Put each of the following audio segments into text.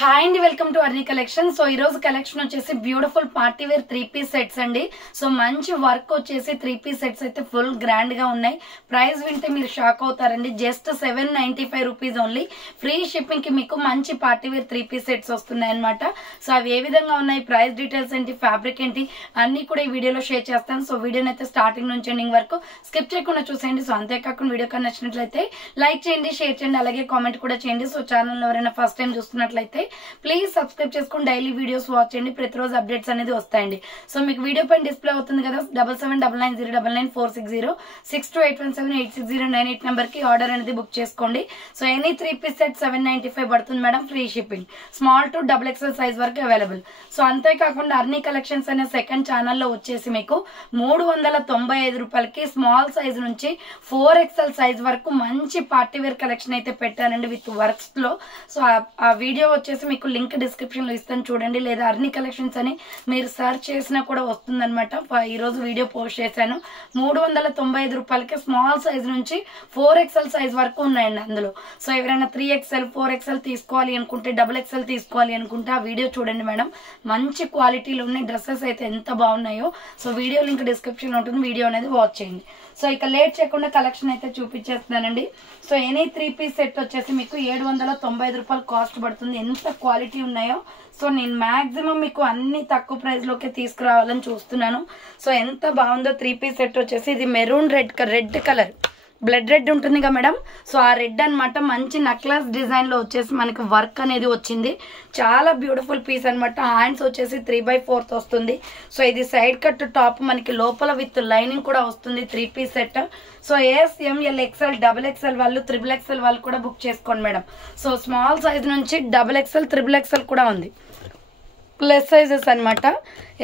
Hi అండి, welcome to Arni collection. So ఈ రోజు కలెక్షన్ వచ్చేసి beautiful party wear 3-piece sets అండి. సో మంచి వర్క్ వచ్చేసి 3-piece సెట్స్ అయితే ఫుల్ గ్రాండ్ గా ఉన్నాయి. ప్రైస్ వింటే మీరు షాక్ అవుతారండి. Just 795 rupees only. Free shipping కి మీకు మంచి పార్టీ వేర్ 3-piece సెట్స్ వస్తున్నాయి అనమాట. సో అవి ఏ విధంగా ఉన్నాయి, ప్రైస్ డీటెయిల్స్ ఏంటి, ఫ్యాబ్రిక్ ఏంటి అన్ని కూడా ఈ వీడియోలో షేర్ చేస్తాను. సో వీడియోని అయితే స్టార్టింగ్ నుంచి ఎండింగ్ వరకు స్కిప్ చేయకుండా చూసేయండి. సో అంతేకాకుండా వీడియో కానీ నచ్చినట్లయితే లైక్ చేయండి, షేర్ చేయండి, అలాగే కామెంట్ కూడా చేయండి. సో ఛానల్ ఎవరైనా ఫస్ట్ టైం చూస్తున్నట్లయితే ప్లీజ్ సబ్స్క్రైబ్ చేసుకుని డైలీ వీడియోస్ వాచ్ చేయండి. ప్రతిరోజు అప్డేట్స్ అనేది వస్తాయండి. సో మీకు వీడియో పైన డిస్ప్లే అవుతుంది కదా 7799099460 6281786098 నెంబర్ కి ఆర్డర్ అనేది బుక్ చేసుకోండి. సో ఎనీ 3-piece సెట్ 795 పడుతుంది madam. Free shipping. Small to XXL size వరకు అవైలబుల్. సో అంతేకాకుండా అర్నీ కలెక్షన్స్ అనే సెకండ్ ఛానల్లో వచ్చేసి మీకు 395 రూపాయలకి స్మాల్ సైజ్ నుంచి 4XL సైజ్ వరకు మంచి పార్టీ వేర్ కలెక్షన్ అయితే పెట్టానండి విత్ వర్క్స్ లో. సో ఆ వీడియో వచ్చేసి మీకు లింక్ డిస్క్రిప్షన్ లో ఇస్తాను చూడండి, లేదా అర్నీ కలెక్షన్స్ అని మీరు సర్చ్ చేసినా కూడా వస్తుంది అనమాట. ఈ రోజు వీడియో పోస్ట్ చేశాను. 395 రూపాయలకి స్మాల్ సైజ్ నుంచి 4XL సైజ్ వరకు ఉన్నాయండి అందులో. సో ఎవరైనా 3XL 4XL తీసుకోవాలి అనుకుంటే, XXL తీసుకోవాలి అనుకుంటే ఆ వీడియో చూడండి మేడం. మంచి క్వాలిటీలో ఉన్నాయి. డ్రెస్సెస్ అయితే ఎంత బాగున్నాయో. సో వీడియో లింక్ డిస్క్రిప్షన్ లో ఉంటుంది, వీడియో అనేది వాచ్ చేయండి. సో ఇక లేట్ చేయకుండా కలెక్షన్ అయితే చూపించేస్తున్నానండి. సో ఎనీ 3-piece సెట్ వచ్చేసి మీకు 795 రూపాయలు కాస్ట్ పడుతుంది. ఎంత క్వాలిటీ ఉన్నాయో. సో నేను మాక్సిమం మీకు అన్ని తక్కువ ప్రైస్ లోకే తీసుకురావాలని చూస్తున్నాను. సో ఎంత బాగుందో 3-piece సెట్ వచ్చేసి ఇది maroon red colour, blood red ఉంటుంది కదా మేడం. సో ఆ రెడ్ అనమాట. మంచి నక్లెస్ డిజైన్ లో వచ్చేసి మనకి వర్క్ అనేది వచ్చింది. చాలా బ్యూటిఫుల్ పీస్ అనమాట. హ్యాండ్స్ వచ్చేసి 3/4 వస్తుంది. సో ఇది సైడ్ కట్ టాప్ మనకి లోపల విత్ లైనింగ్ కూడా వస్తుంది. 3-piece set. So AS ML XL XXL వాళ్ళు, XXL వాళ్ళు కూడా బుక్ చేసుకోండి మేడం. సో స్మాల్ సైజ్ నుంచి XXL XXL కూడా ఉంది. ప్లస్ సైజెస్ అనమాట.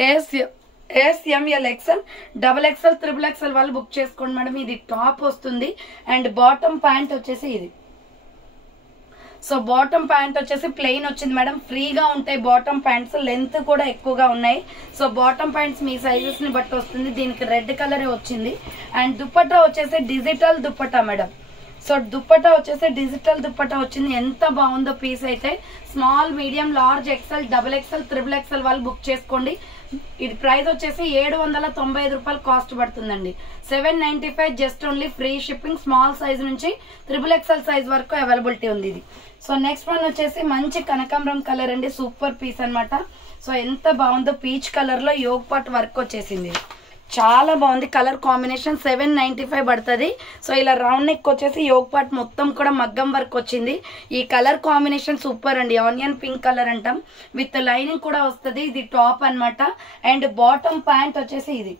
AS ML XL XXL XXL వాళ్ళు బుక్ చేసుకోండి మేడం. ఇది టాప్ వస్తుంది అండ్ బాటమ్ ప్యాంట్ వచ్చేసి ఇది. సో బాటమ్ ప్యాంట్ వచ్చేసి ప్లెయిన్ వచ్చింది మేడం. ఫ్రీగా ఉంటాయి బాటమ్ ప్యాంట్స్, లెంత్ కూడా ఎక్కువగా ఉన్నాయి. సో బాటమ్ ప్యాంట్స్ మీ సైజెస్ ని బట్టి వస్తుంది. దీనికి రెడ్ కలర్ వచ్చింది. అండ్ దుపట్టా వచ్చేసి digital dupatta madam. So dupatta వచ్చేసి డిజిటల్ దుపట్టా వచ్చింది. ఎంత బాగుందో పీస్ అయితే. Small, medium, large, XL XXL XXL వాళ్ళు బుక్ చేసుకోండి. ఇది ప్రైస్ వచ్చేసి 795 రూపాయలు కాస్ట్ పడుతుందండి. 795 just only. Free shipping. Small size నుంచి XXL సైజ్ వరకు అవైలబిలిటీ ఉంది ఇది. సో నెక్స్ట్ వన్ వచ్చేసి మంచి కనకాంబరం కలర్ అండి. సూపర్ పీస్ అనమాట. సో ఎంత బాగుందో. పీచ్ కలర్ లో యోగ్ పాట్ వర్క్ వచ్చేసింది. చాలా బాగుంది కలర్ కాంబినేషన్. 795 పడుతుంది. సో ఇలా రౌండ్ నెక్ వచ్చేసి యోగ్ పార్ట్ మొత్తం కూడా మగ్గం వర్క్ వచ్చింది. ఈ కలర్ కాంబినేషన్ సూపర్ అండి. ఆనియన్ పింక్ కలర్ అంటాం. విత్ లైనింగ్ కూడా వస్తుంది. ఇది టాప్ అనమాట. అండ్ బాటమ్ ప్యాంట్ వచ్చేసి ఇది.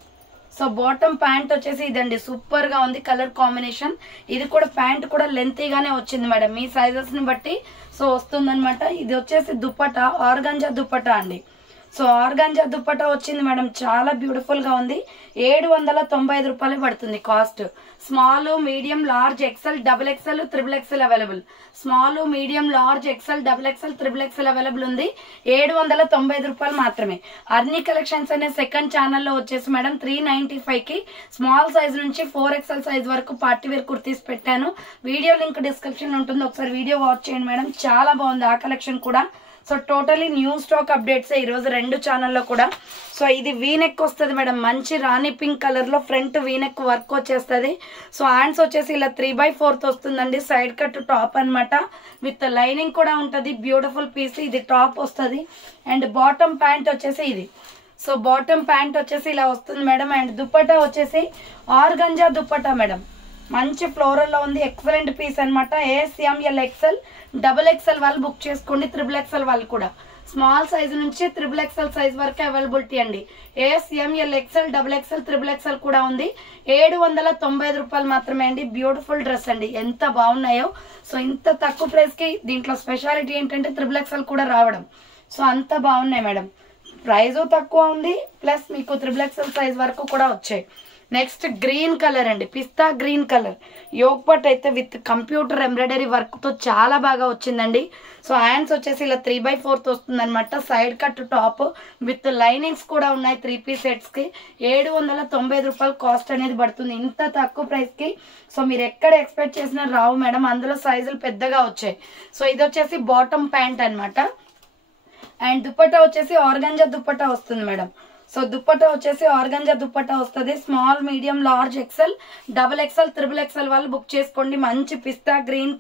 సో బాటమ్ ప్యాంట్ వచ్చేసి ఇదండి. సూపర్ గా ఉంది కలర్ కాంబినేషన్. ఇది కూడా ప్యాంట్ కూడా లెంతీగానే వచ్చింది మేడం, మీ సైజెస్ ని బట్టి. సో వస్తుంది అనమాట. ఇది వచ్చేసి దుపట్టా, ఆర్గంజా దుపట్టా అండి. సో ఆర్గాంజా దుపట్టా వచ్చింది మేడం. చాలా బ్యూటిఫుల్ గా ఉంది. 795 రూపాయలు పడుతుంది cost. Small, medium, large, XL XXL XXL available. Small, medium, large, XL XXL XXL available ఉంది. 795 రూపాయలు మాత్రమే. అర్నీ కలెక్షన్స్ అనే సెకండ్ ఛానల్లో వచ్చేసి మేడం 395 కి స్మాల్ సైజ్ నుంచి 4XL సైజ్ వరకు పార్టీ వేర్ కుర్తీస్ పెట్టాను. వీడియో లింక్ డిస్క్రిప్షన్ ఉంటుంది, ఒకసారి వీడియో వాచ్ చేయండి మేడం. చాలా బాగుంది ఆ కలెక్షన్ కూడా. So totally new stock updates ఈరోజు రెండు ఛానల్లో కూడా. సో ఇది వీనెక్ వస్తుంది మేడం. మంచి రాణి పింక్ కలర్ లో ఫ్రంట్ వీనెక్ వర్క్ వచ్చేస్తుంది. సో హ్యాండ్స్ వచ్చేసి ఇలా 3/4 వస్తుందండి. సైడ్ కట్ టాప్ అనమాట. విత్ లైనింగ్ కూడా ఉంటుంది. Beautiful piece. ఇది టాప్ వస్తుంది. అండ్ బాటమ్ ప్యాంట్ వచ్చేసి ఇది. సో బాటమ్ ప్యాంట్ వచ్చేసి ఇలా వస్తుంది మేడం. అండ్ దుపట్టా వచ్చేసి ఆర్గంజా దుపట్టా మేడం. మంచి ఫ్లోరల్ లో ఉంది. ఎక్సలెంట్ పీస్ అనమాట. AS ML XL XXL వాళ్ళు బుక్ చేసుకోండి. XXL వాళ్ళు కూడా స్మాల్ సైజ్ నుంచి XXL సైజ్ వరకు అవైలబిలిటీ అండి. AS ML XL XXL XXL కూడా ఉంది. 795 రూపాయలు మాత్రమే అండి. బ్యూటిఫుల్ డ్రెస్ అండి. ఎంత బాగున్నాయో. సో ఇంత తక్కువ ప్రైస్ కి దీంట్లో స్పెషాలిటీ ఏంటంటే XXL కూడా రావడం. సో అంత బాగున్నాయి మేడం. ప్రైస్ తక్కువ ఉంది, ప్లస్ మీకు XXL సైజ్ వరకు కూడా వచ్చాయి. నెక్స్ట్ గ్రీన్ కలర్ అండి. పిస్తా గ్రీన్ కలర్. యోగ్ పాట్ అయితే విత్ కంప్యూటర్ ఎంబ్రాయిడరీ వర్క్ తో చాలా బాగా వచ్చిందండి. సో హ్యాండ్స్ వచ్చేసి ఇలా 3/4 వస్తుంది అనమాట. Side cut top with linings కూడా ఉన్నాయి. 3-piece సెట్స్ కి 795 రూపాయలు కాస్ట్ అనేది పడుతుంది. ఇంత తక్కువ ప్రైస్ కి సో మీరు ఎక్కడ ఎక్స్పెక్ట్ చేసినా రావు మేడం. అందులో సైజులు పెద్దగా వచ్చాయి. సో ఇది వచ్చేసి బాటమ్ ప్యాంట్ అనమాట. అండ్ దుపట్టా వచ్చేసి ఆర్గంజా దుపట్టా వస్తుంది మేడం. సో దుపట్టా వచ్చేసి ఆర్గంజా దుపట్టా వస్తుంది. Small, medium, large, XL, double XL, triple XL వాళ్ళు బుక్ చేసుకోండి. మంచి పిస్తా గ్రీన్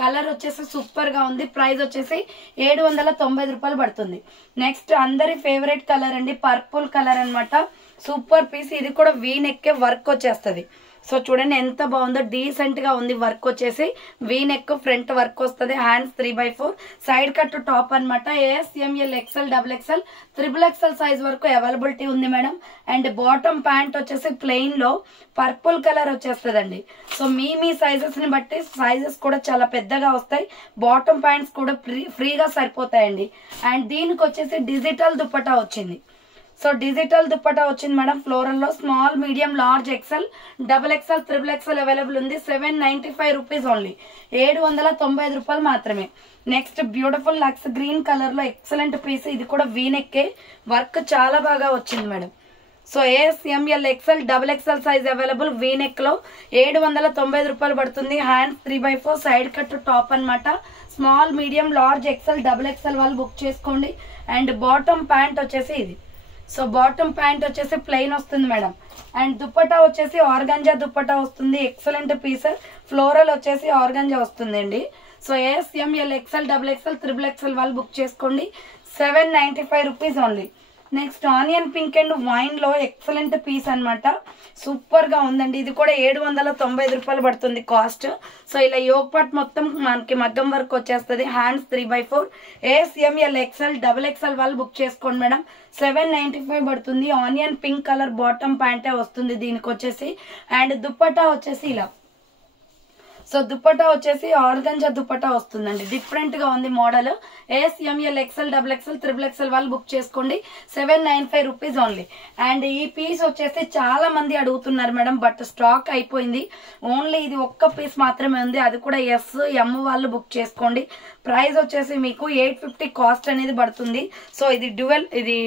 కలర్ వచ్చేసి సూపర్ గా ఉంది. ప్రైస్ వచ్చేసి 790 రూపాయలు పడుతుంది. నెక్స్ట్ అందరి ఫేవరెట్ కలర్ అండి, పర్పుల్ కలర్ అన్నమాట. Super piece. ఇది కూడా వీ నెక్ వర్క్ వచ్చేస్తుంది. సో చూడండి ఎంత బాగుందో, డీసెంట్ గా ఉంది. వర్క్ వచ్చేసి వీ నెక్, ఫ్రంట్ వర్క్ వస్తుంది. హ్యాండ్స్ 3/4, సైడ్ కట్ టాప్ అనమాట. AS, ML, XL, XXL, XXL size వరకు అవైలబిలిటీ ఉంది మేడం. అండ్ బాటమ్ ప్యాంట్ వచ్చేసి ప్లెయిన్ లో పర్పుల్ కలర్ వచ్చేస్తుందండి. సో మీ సైజెస్ ని బట్టి సైజెస్ కూడా చాలా పెద్దగా వస్తాయి. బాటమ్ ప్యాంట్స్ కూడా ఫ్రీగా సరిపోతాయండి. అండ్ దీనికి వచ్చేసి డిజిటల్ దుపట్టా వచ్చింది. సో డిజిటల్ దుపట్టా వచ్చింది మేడం. ఫ్లోరల్ లో small, medium, large, XL, XXL, XXL available ఉంది. 795 రూపీస్ ఓన్లీ. 795 రూపాయలు మాత్రమే. Next beautiful lux green colour లో ఎక్సలెంట్ పీస్. ఇది కూడా వీనెక్కే వర్క్ చాలా బాగా వచ్చింది madam. So AS, ML, XL, XXL size available. V neck లో 790 రూపాయలు పడుతుంది. హ్యాండ్స్ 3/4, సైడ్ కట్ టాప్ అనమాట. Small, medium, large, XL, XXL వాళ్ళు బుక్ చేసుకోండి. అండ్ బాటమ్ ప్యాంట్ వచ్చేసి ఇది. సో బాటమ్ ప్యాంట్ వచ్చేసి ప్లెయిన్ వస్తుంది మేడం. అండ్ దుపట్టా వచ్చేసి ఆర్గంజా దుపట్టా వస్తుంది. Excellent piece. ఫ్లోరల్ వచ్చేసి ఆర్గంజా వస్తుంది అండి. So AS, ML, XL, XXL, XXL వాళ్ళు బుక్ చేసుకోండి. 795 rupees only. Next onion pink and wine లో ఎక్సలెంట్ పీస్ అనమాట. సూపర్ గా ఉందండి. ఇది కూడా 790 రూపాయలు పడుతుంది కాస్ట్. సో ఇలా యోగ్ పార్ట్ మొత్తం మనకి మగ్గం వర్క్ వచ్చేస్తుంది. Hands 3/4. AS, ML, XL, XXL వాళ్ళు బుక్ చేసుకోండి మేడం. 795 పడుతుంది. ఆనియన్ పింక్ కలర్ బాటమ్ ప్యాంటే వస్తుంది దీనికి వచ్చేసి. అండ్ దుపట్టా వచ్చేసి ఇలా. సో దుపట్టా వచ్చేసి ఆర్గంజా దుపట్టా వస్తుందండి. డిఫరెంట్ గా ఉంది model. AS, ML, XL, XXL, XXL వాళ్ళు బుక్ చేసుకోండి. 795 రూపీస్ ఓన్లీ. అండ్ ఈ పీస్ వచ్చేసి చాలా మంది అడుగుతున్నారు మేడం, బట్ స్టాక్ అయిపోయింది. ఓన్లీ ఇది ఒక్క పీస్ మాత్రమే ఉంది. అది కూడా S, M వాళ్ళు బుక్ చేసుకోండి. ప్రైస్ వచ్చేసి మీకు 850 కాస్ట్ అనేది పడుతుంది. సో ఇది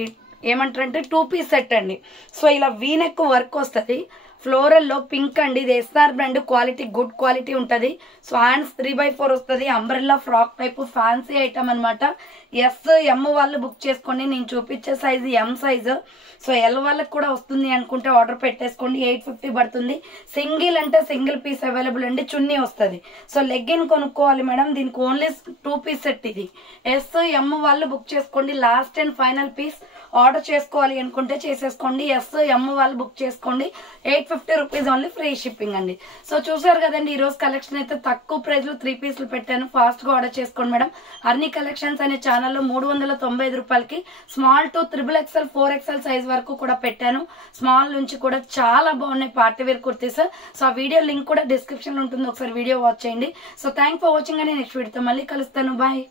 ఏమంటారంటే 2 పీస్ సెట్ అండి. సో ఇలా వీనెక్ వర్క్ వస్తుంది. ఫ్లోరల్ లో పింక్ అండి. ఇది SR brand quality, good quality ఉంటది. సో హ్యాండ్స్ 3/4 వస్తుంది. Umbrella frock type fancy item అనమాట. S, M వాళ్ళు బుక్ చేసుకోండి. నేను చూపించే size M size. So L వాళ్ళకి కూడా వస్తుంది అనుకుంటే ఆర్డర్ పెట్టేసుకోండి. 850 పడుతుంది. సింగిల్ అంటే సింగిల్ పీస్ అవైలబుల్ అండి. చున్నీ వస్తుంది. సో లెగ్గిన్ కొనుక్కోవాలి మేడం. దీనికి ఓన్లీ 2 పీస్ సెట్ ఇది. S, M వాళ్ళు బుక్ చేసుకోండి. Last and final piece. Order చేసుకోవాలి అనుకుంటే చేసేసుకోండి. S, M వాళ్ళు బుక్ చేసుకోండి. 850 రూపీస్ ఓన్లీ, ఫ్రీ షిప్పింగ్ అండి. సో చూసారు కదండి, ఈ రోజు కలెక్షన్ అయితే తక్కువ ప్రైస్ లో 3 పీసులు పెట్టాను. ఫాస్ట్ గా ఆర్డర్ చేసుకోండి మేడం. అర్నీ కలెక్షన్స్ అనే ఛానల్లో 395 రూపాయలకి small to XXL, 4XL size వరకు కూడా పెట్టాను. స్మాల్ నుంచి కూడా చాలా బాగున్నాయి పార్టీ వేర్ కుర్తీస్. సో ఆ వీడియో లింక్ కూడా డిస్క్రిప్షన్ లో ఉంటుంది. ఒకసారి వీడియో వాచ్ చేయండి. సో థ్యాంక్ ఫర్ వాచింగ్ అని నెక్స్ట్ వీడియోతో మళ్ళీ కలుస్తాను. బాయ్.